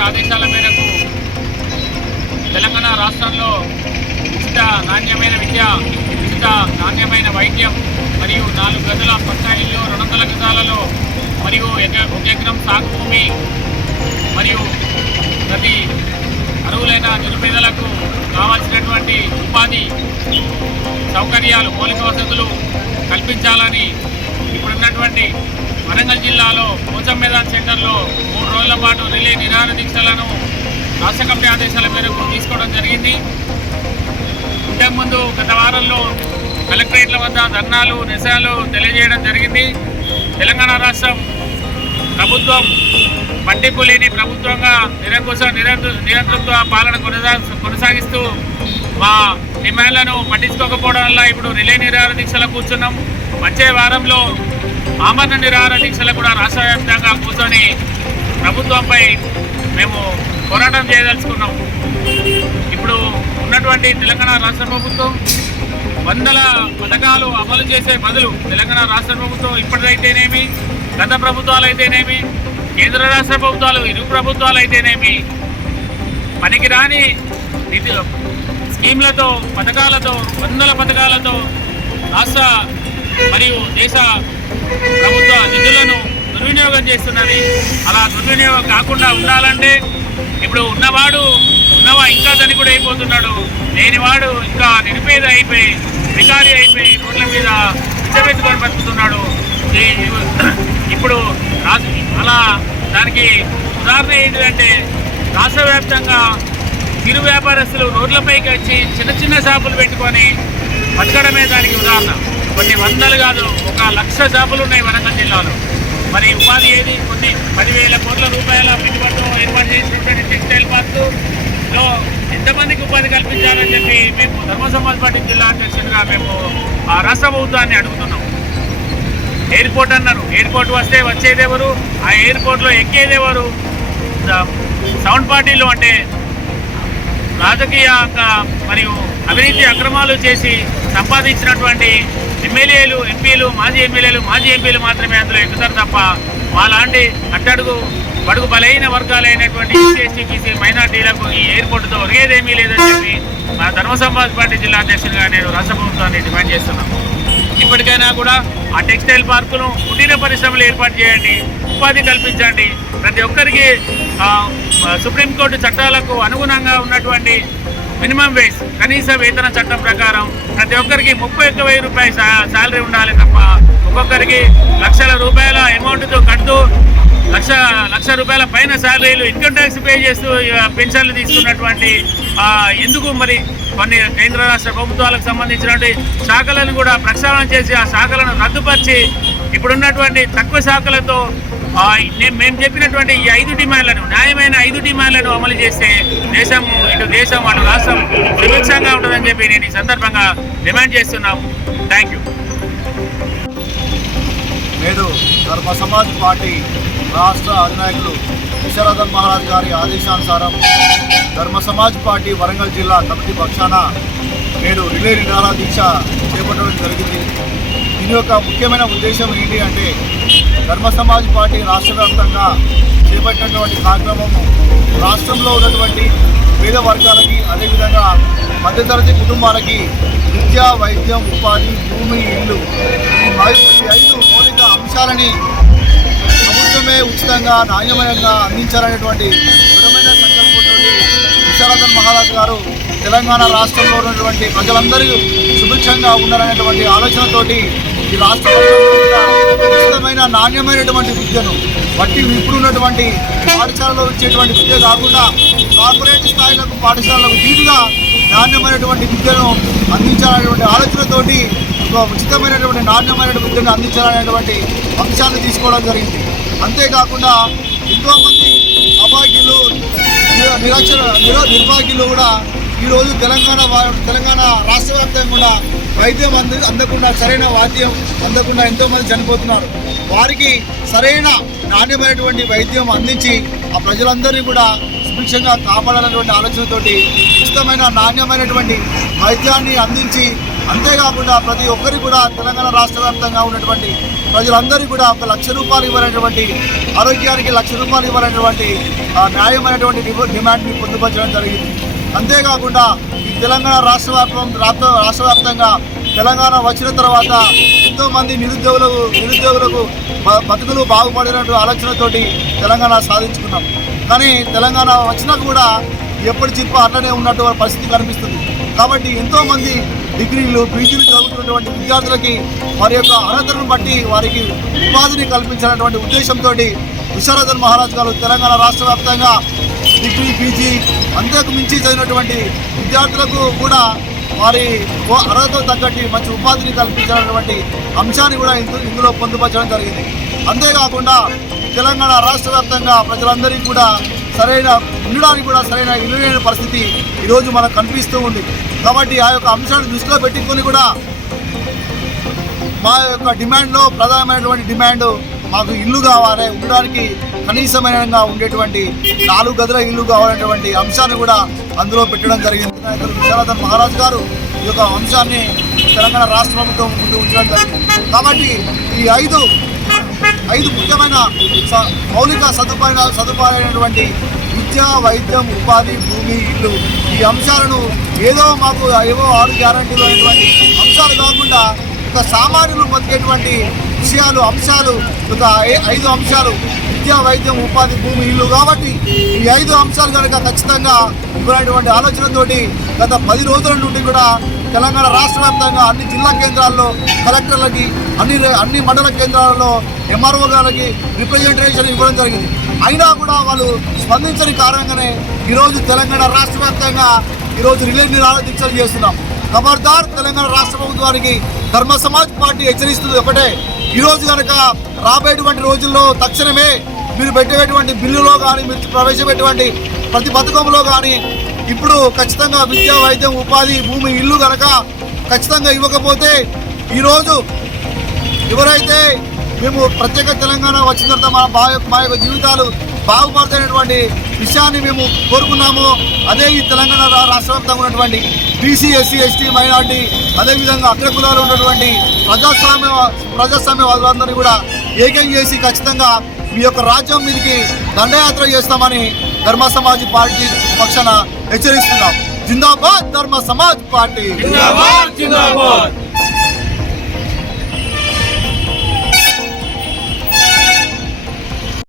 ఆదేశాల మేరకు తెలంగాణ రాష్ట్రంలో ఉచిత నాణ్యమైన విద్య ఉచిత నాణ్యమైన వైద్యం మరియు నాలుగు గదుల పట్టా ఇల్లు రెండు వందల గజాలలో మరియు ఒక ఎకరం సాగు భూమి మరియు ప్రతి అరువులైన నిరుపేదలకు కావాల్సినటువంటి ఉపాధి సౌకర్యాలు మౌలిక వసతులు కల్పించాలని ఇప్పుడున్నటువంటి వరంగల్ జిల్లాలో పోచం మేదాన్ సెంటర్లో మూడు రోజుల పాటు రిలే నిరాహార దీక్షలను రాష్ట్ర కమిటీ ఆదేశాల మేరకు తీసుకోవడం జరిగింది. ఇంతకుముందు గత వారంలో కలెక్టరేట్ల వద్ద ధర్నాలు నిరసనలు తెలియజేయడం జరిగింది. తెలంగాణ రాష్ట్రం ప్రభుత్వం పట్టింపు లేని ప్రభుత్వంగా నిరంకుశ నిరంతు నిరంతృత్వ పాలన కొనసా కొనసాగిస్తూ మా డిమాండ్లను పట్టించుకోకపోవడం వల్ల ఇప్పుడు రిలే నిరాహార దీక్షలో కూర్చున్నాం. వచ్చే వారంలో ఆమరణ నిరాహార దీక్షలు కూడా రాష్ట్ర వ్యాప్తంగా కూర్చొని ప్రభుత్వంపై మేము పోరాటం చేయదలుచుకున్నాం. ఇప్పుడు ఉన్నటువంటి తెలంగాణ రాష్ట్ర ప్రభుత్వం వందల పథకాలు అమలు చేసే బదులు తెలంగాణ రాష్ట్ర ప్రభుత్వం ఇప్పటిదైతేనేమి గత ప్రభుత్వాలు అయితేనేమి కేంద్ర రాష్ట్ర ప్రభుత్వాలు ఇరు ప్రభుత్వాలు అయితేనేమి పనికిరాని స్కీమ్లతో పథకాలతో వందల పథకాలతో రాష్ట్ర మరియు దేశ ప్రభుత్వ నిధులను దుర్వినియోగం చేస్తున్నది. అలా దుర్వినియోగం కాకుండా ఉండాలంటే ఇప్పుడు ఉన్నవాడు ఉన్నవా ఇంకా ధనికుడు అయిపోతున్నాడు. లేనివాడు ఇంకా నిరుపేద అయిపోయి వికారి అయిపోయి రోడ్ల మీద పిచ్చబెత్తుకొని బతుకుతున్నాడు. ఇప్పుడు రాజు అలా దానికి ఉదాహరణ ఏంటంటే రాష్ట్ర వ్యాప్తంగా చిరు వ్యాపారస్తులు రోడ్లపైకి వచ్చి చిన్న చిన్న షాపులు పెట్టుకొని బతకడమే దానికి ఉదాహరణ. కొన్ని వందలు కాదు ఒక లక్ష జాబులు ఉన్నాయి వరంగల్ జిల్లాలో. మరి ఉపాధి ఏది? కొన్ని పదివేల కోట్ల రూపాయల పెట్టుబడితో ఏర్పాటు చేసినటువంటి టెక్స్టైల్ పార్క్లో ఎంతమందికి ఉపాధి కల్పించాలని చెప్పి మేము ధర్మ సమాజ్ పార్టీ జిల్లా అధ్యక్షుడిగా మేము ఆ రాష్ట్ర ప్రభుత్వాన్ని అడుగుతున్నాం. ఎయిర్పోర్ట్ అన్నారు. ఎయిర్పోర్ట్ వస్తే వచ్చేది ఎవరు ఆ ఎయిర్పోర్ట్లో ఎక్కేది ఎవరు సౌండ్ పార్టీలు అంటే రాజకీయ మరియు అవినీతి అక్రమాలు చేసి సంపాదించినటువంటి ఎమ్మెల్యేలు ఎంపీలు మాజీ ఎమ్మెల్యేలు మాజీ ఎంపీలు మాత్రమే అందులో ఎక్కుతారు తప్ప వాళ్ళంటి అట్టడుగు బడుగు బలైన వర్గాలైనటువంటి ఎస్సీ బీసీ మైనార్టీలకు ఈ ఎయిర్పోర్టుతో ఒరిగేదేమీ లేదని చెప్పి మా ధర్మ పార్టీ జిల్లా అధ్యక్షుడిగా నేను రాష్ట్ర ప్రభుత్వాన్ని డిమాండ్ చేస్తున్నాను. ఇప్పటికైనా కూడా ఆ టెక్స్టైల్ పార్కును కుటీర పరిశ్రమలు ఏర్పాటు చేయండి ఉపాధి కల్పించండి. ప్రతి ఒక్కరికి సుప్రీంకోర్టు చట్టాలకు అనుగుణంగా ఉన్నటువంటి మినిమం వేజ్ కనీస వేతన చట్టం ప్రకారం ప్రతి ఒక్కరికి ముప్పై ఒక్క వెయ్యి రూపాయల శాలరీ ఉండాలి తప్ప ఒక్కొక్కరికి లక్షల రూపాయల అమౌంట్తో కడుతూ లక్ష లక్ష రూపాయల పైన శాలరీలు ఇన్కమ్ ట్యాక్స్ పే చేస్తూ పెన్షన్లు తీసుకున్నటువంటి ఎందుకు మరి కొన్ని కేంద్ర రాష్ట్ర ప్రభుత్వాలకు సంబంధించినటువంటి శాఖలను కూడా ప్రక్షాళన చేసి ఆ శాఖలను రద్దుపరిచి ఇప్పుడున్నటువంటి తక్కువ శాఖలతో మేము చెప్పినటువంటి ఈ ఐదు డిమాండ్లను న్యాయమైన ఐదు డిమాండ్లను అమలు చేస్తే దేశం ఇటు దేశం అటు రాష్ట్రం సుభిక్షంగా ఉంటుందని చెప్పి నేను ఈ సందర్భంగా డిమాండ్ చేస్తున్నాము. థ్యాంక్ యూ నేడు ధర్మ సమాజ్ పార్టీ రాష్ట్ర అధినాయకులు విశ్వరథన్ మహారాజ్ గారి ఆదేశానుసారం ధర్మ సమాజ్ పార్టీ వరంగల్ జిల్లా కమిటీ పక్షాన నేడు రిలే నిరాహార దీక్ష చేపట్టడం జరిగింది. దీని యొక్క ముఖ్యమైన ఉద్దేశం ఏంటి అంటే ధర్మ సమాజ్ పార్టీ రాష్ట్ర వ్యాప్తంగా చేపట్టినటువంటి కార్యక్రమము రాష్ట్రంలో ఉన్నటువంటి పేద వర్గాలకి అదేవిధంగా మధ్యతరగతి కుటుంబాలకి విద్య వైద్యం ఉపాధి భూమి ఇల్లు ఈ ఐదు మౌలిక అంశాలని ప్రభుత్వమే ఉచితంగా నాణ్యమయంగా అందించాలనేటువంటి దృఢమైన సంకల్పంతో విశారదన్ మహారాజ్ గారు తెలంగాణ రాష్ట్రంలో ఉన్నటువంటి ప్రజలందరూ సుభిక్షంగా ఉన్నారనేటువంటి ఆలోచనతోటి ఈ రాష్ట్రమైన నాణ్యమైనటువంటి విద్యను బట్టి ఇప్పుడున్నటువంటి పాఠశాలలో వచ్చేటువంటి విద్య కాకుండా కార్పొరేట్ స్థాయిలకు పాఠశాలలకు తీరుగా నాణ్యమైనటువంటి విద్యను అందించాలనేటువంటి ఆలోచనతోటి ఉచితమైనటువంటి నాణ్యమైనటువంటి విద్యను అందించాలనేటువంటి అంశాన్ని తీసుకోవడం జరిగింది. అంతేకాకుండా ఎంతోమంది అభాగ్యులు నిర- నిరక్షర నిర్భాగ్యులు కూడా ఈరోజు తెలంగాణ తెలంగాణ రాష్ట్ర వ్యాప్తంగా కూడా వైద్యం అంద అందకుండా సరైన వాద్యం అందకుండా ఎంతోమంది చనిపోతున్నారు. వారికి సరైన నాణ్యమైనటువంటి వైద్యం అందించి ఆ ప్రజలందరినీ కూడా సుభిక్షంగా కాపాడాలనేటువంటి ఆలోచనతోటి ఉచితమైన నాణ్యమైనటువంటి వైద్యాన్ని అందించి అంతేకాకుండా ప్రతి ఒక్కరికి కూడా తెలంగాణ రాష్ట్ర వ్యాప్తంగా ఉన్నటువంటి ప్రజలందరికీ కూడా ఒక లక్ష రూపాయలు ఇవ్వాలనేటువంటి ఆరోగ్యానికి లక్ష రూపాయలు ఇవ్వాలనేటువంటి ఆ, న్యాయమైనటువంటి డిమాండ్ని పొందుపరచడం జరిగింది. అంతేకాకుండా తెలంగాణ రాష్ట్ర వ్యాప్తం రాష్ట్ర వ్యాప్తంగా తెలంగాణ వచ్చిన తర్వాత ఎంతోమంది నిరుద్యోగులకు నిరుద్యోగులకు బతుకులు బాగుపడినట్టు ఆలోచనతోటి తెలంగాణ సాధించుకున్నాం. కానీ తెలంగాణ వచ్చినా కూడా ఎప్పటి చిప్ప అట్లనే ఉన్నటువంటి పరిస్థితి కనిపిస్తుంది. కాబట్టి ఎంతోమంది డిగ్రీలు పీజీలు చదువుతున్నటువంటి విద్యార్థులకి వారి యొక్క అర్హతలను బట్టి వారికి ఉపాధిని కల్పించినటువంటి ఉద్దేశంతో విశారదన్ మహారాజ్ గారు తెలంగాణ రాష్ట్ర వ్యాప్తంగా డిగ్రీ పీజీ అంతకు మించి చదివినటువంటి విద్యార్థులకు కూడా వారి ఓ- అర్హతకు తగ్గట్టి మంచి ఉపాధిని కల్పించాలన్నటువంటి అంశాన్ని కూడా ఇందులో పొందుపరచడం జరిగింది. అంతేకాకుండా తెలంగాణ రాష్ట్ర వ్యాప్తంగా ప్రజలందరికీ కూడా సరైన ఉండడానికి కూడా సరైన ఇల్లు లేని పరిస్థితి ఈరోజు మనకు కనిపిస్తూ ఉంది. కాబట్టి ఆ యొక్క అంశాన్ని దృష్టిలో పెట్టుకొని కూడా మా యొక్క డిమాండ్లో ప్రధానమైనటువంటి డిమాండ్ మాకు ఇల్లు కావాలి ఉండడానికి కనీసమైన ఉండేటువంటి నాలుగు గదుల ఇల్లు కావాలనేటువంటి అంశాన్ని కూడా అందులో పెట్టడం జరిగింది. నాయకులు విశాలధర్ మహారాజ్ గారు ఈ యొక్క అంశాన్ని తెలంగాణ రాష్ట్ర ప్రభుత్వం ముందు ఉంచడం జరిగింది. కాబట్టి ఈ ఐదు ఐదు ముఖ్యమైన మౌలిక సదుపాయాల సదుపాయమైనటువంటి విద్య వైద్యం ఉపాధి భూమి ఇల్లు ఈ అంశాలను ఏదో మాకు ఏవో ఆరు గ్యారంటీలు అనేటువంటి అంశాలు కాకుండా ఒక సామాన్యులు బతికేటువంటి విషయాలు అంశాలు ఒక ఐదు అంశాలు. విద్యా వైద్యం ఉపాధి భూమి ఇల్లు కాబట్టి ఈ ఐదు అంశాలు కనుక ఖచ్చితంగా ఇవ్వనటువంటి ఆలోచనతోటి గత పది రోజుల నుండి కూడా తెలంగాణ రాష్ట్ర వ్యాప్తంగా అన్ని జిల్లా కేంద్రాల్లో కలెక్టర్లకి అన్ని అన్ని మండల కేంద్రాలలో ఎంఆర్ఓ గారికి రిప్రజెంటేషన్ ఇవ్వడం జరిగింది. అయినా కూడా వాళ్ళు స్పందించని కారణంగానే ఈరోజు తెలంగాణ రాష్ట్ర వ్యాప్తంగా ఈరోజు రిలే నిరాహార దీక్షలు చేస్తున్నాం. ఖబర్దార్ తెలంగాణ రాష్ట్ర ప్రభుత్వానికి ధర్మ సమాజ్ పార్టీ హెచ్చరిస్తుంది ఒకటే. ఈరోజు కనుక రాబోయేటువంటి రోజుల్లో తక్షణమే మీరు పెట్టేటువంటి బిల్లులో కానీ మీరు ప్రవేశపెట్టేటువంటి ప్రతి పథకంలో కానీ ఇప్పుడు ఖచ్చితంగా విద్య వైద్యం ఉపాధి భూమి ఇల్లు కనుక ఖచ్చితంగా ఇవ్వకపోతే ఈరోజు ఎవరైతే మేము ప్రత్యేక తెలంగాణ వచ్చిన తర్వాత మా బా మా యొక్క జీవితాలు బాగుపడుతున్నటువంటి విషయాన్ని మేము కోరుకున్నాము అదే ఈ తెలంగాణ రా- రాష్ట్ర ఉన్నటువంటి బీసీ ఎస్సీ ఎస్టీ మైనార్టీ అదేవిధంగా అగ్రకులాలు ఉన్నటువంటి ప్రజాస్వామ్య ప్రజాస్వామ్య వాళ్ళందరినీ కూడా ఏకం చేసి ఖచ్చితంగా మీ యొక్క రాజ్యం మీదకి దండయాత్ర చేస్తామని ధర్మ సమాజ్ పార్టీ పక్షాన హెచ్చరిస్తున్నాం. జిందాబాద్ ధర్మ సమాజ్ పార్టీ. జిందాబాద్ జిందాబాద్.